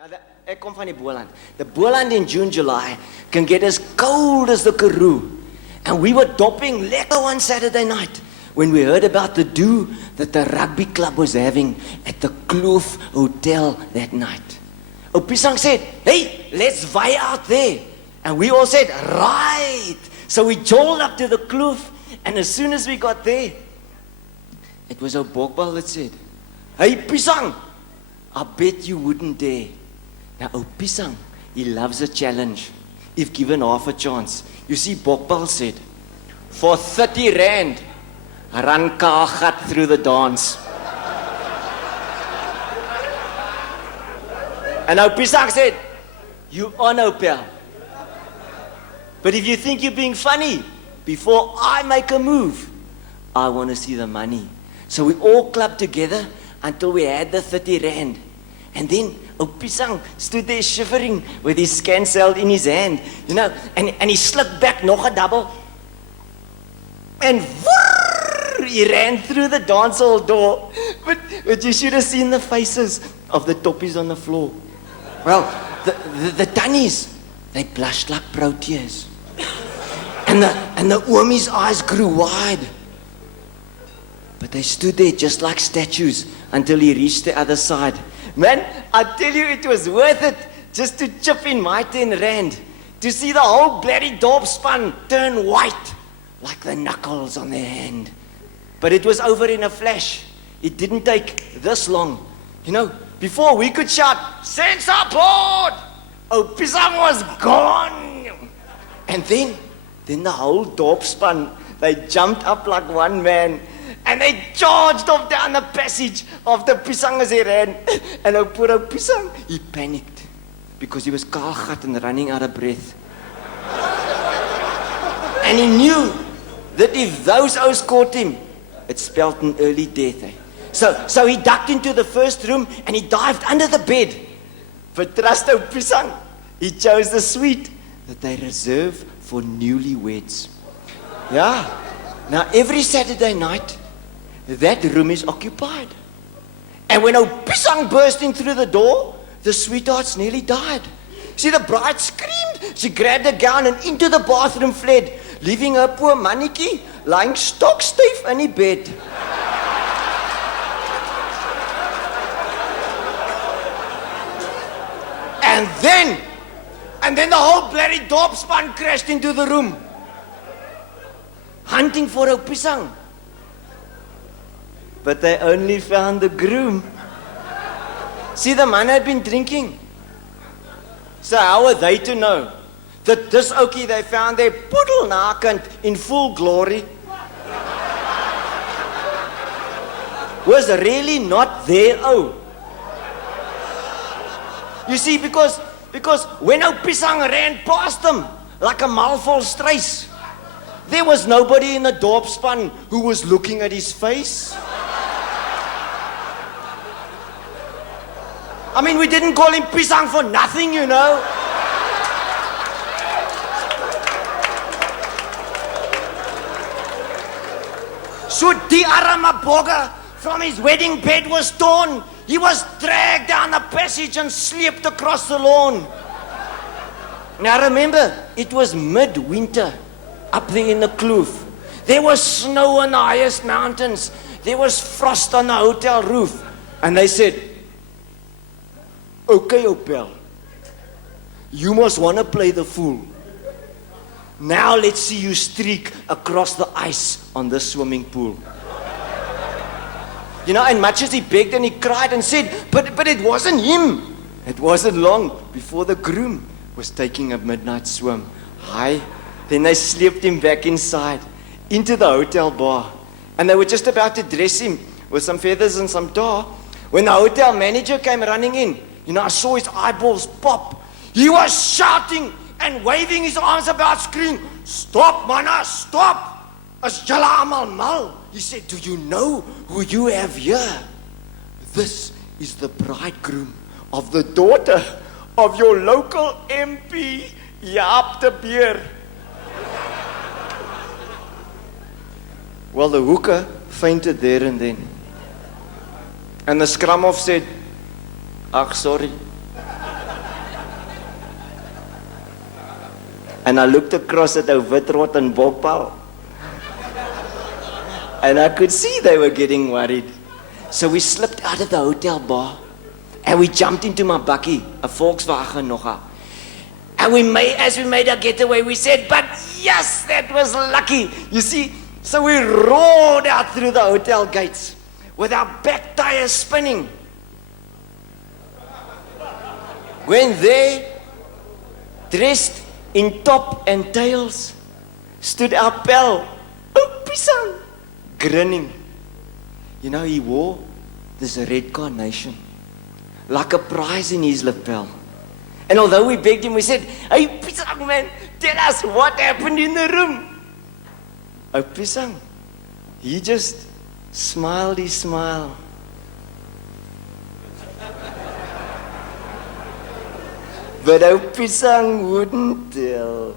Nou, ek kom van die Boland. The Boland in June, July can get as cold as the Karoo. And we were dopping lekker one Saturday night when we heard about the do that the rugby club was having at the Kloof Hotel that night. Piesang said, hey, let's vie out there. And we all said, right. So we jolled up to the Kloof, and as soon as we got there, it was Bokbal that said, hey, Piesang, I bet you wouldn't dare. Now, Piesang, he loves a challenge, if given half a chance. You see, Bokbal said, for 30 rand, run Kagat through the dance. And Piesang said, you honor, pal. But if you think you're being funny, before I make a move, I want to see the money. So we all clubbed together until we had the 30 rand. And then Piesang stood there shivering with his scanseld in his hand, you know, and he slipped back nog a double. And whoorr, he ran through the dance hall door. But you should have seen the faces of the toppies on the floor. Well, the tannies, they blushed like Proteas. And the oomies' eyes grew wide. But they stood there just like statues until he reached the other side. Man, I tell you, it was worth it just to chip in my 10 rand. To see the whole bloody dorp span turn white like the knuckles on their hand. But it was over in a flash. It didn't take this long. You know, before we could shout, send support! Piesang was gone. And then the whole dorp span, they jumped up like one man. And they charged off down the passage of the Piesang as he ran. And poor Piesang, he panicked because he was kaalgat and running out of breath. And he knew that if those O's caught him, it spelled an early death. So he ducked into the first room and he dived under the bed. But trust Piesang, he chose the suite that they reserve for newlyweds. Yeah. Now every Saturday night, that room is occupied. And when Piesang burst in through the door, the sweethearts nearly died. See, the bride screamed. She grabbed a gown and into the bathroom fled, leaving her poor mannetjie lying stock stiff in the bed. And then the whole bloody dorp span crashed into the room, hunting for Piesang. But they only found the groom. See, the man had been drinking. So how were they to know that this oukie they found their poedelnakend in full glory was really not their own? You see, because when Piesang ran past them like a malvol struis, there was nobody in the dorp span who was looking at his face. I mean, we didn't call him Piesang for nothing, you know. So die arme bogger from his wedding bed was torn. He was dragged down the passage and slipped across the lawn. Now remember, it was midwinter up there in the Kloof. There was snow on the highest mountains. There was frost on the hotel roof. And they said, okay, pal, you must want to play the fool. Now let's see you streak across the ice on the swimming pool. You know, and much as he begged and he cried and said, but it wasn't him. It wasn't long before the groom was taking a midnight swim. Then they slipped him back inside, into the hotel bar. And they were just about to dress him with some feathers and some tar, when the hotel manager came running in. You know, I saw his eyeballs pop. He was shouting and waving his arms about, screaming, stop, manna, stop! As julle almal mal. He said, do you know who you have here? This is the bridegroom of the daughter of your local MP, Jaap de Beer. Well, the hooker fainted there and then. And the scrum-off said, ach, sorry. And I looked across at our Witrot and Bokpal. And I could see they were getting worried. So we slipped out of the hotel bar. And we jumped into my bakkie, a Volkswagen noga. And as we made our getaway, we said, but yes, that was lucky. You see, so we roared out through the hotel gates with our back tires spinning. When they, dressed in top and tails, stood our pal, Piesang, grinning. You know, he wore this red carnation like a prize in his lapel. And although we begged him, we said, hey, Piesang, man, tell us what happened in the room. Oh, Piesang, he just smiled his smile. But oh, Piesang wouldn't tell.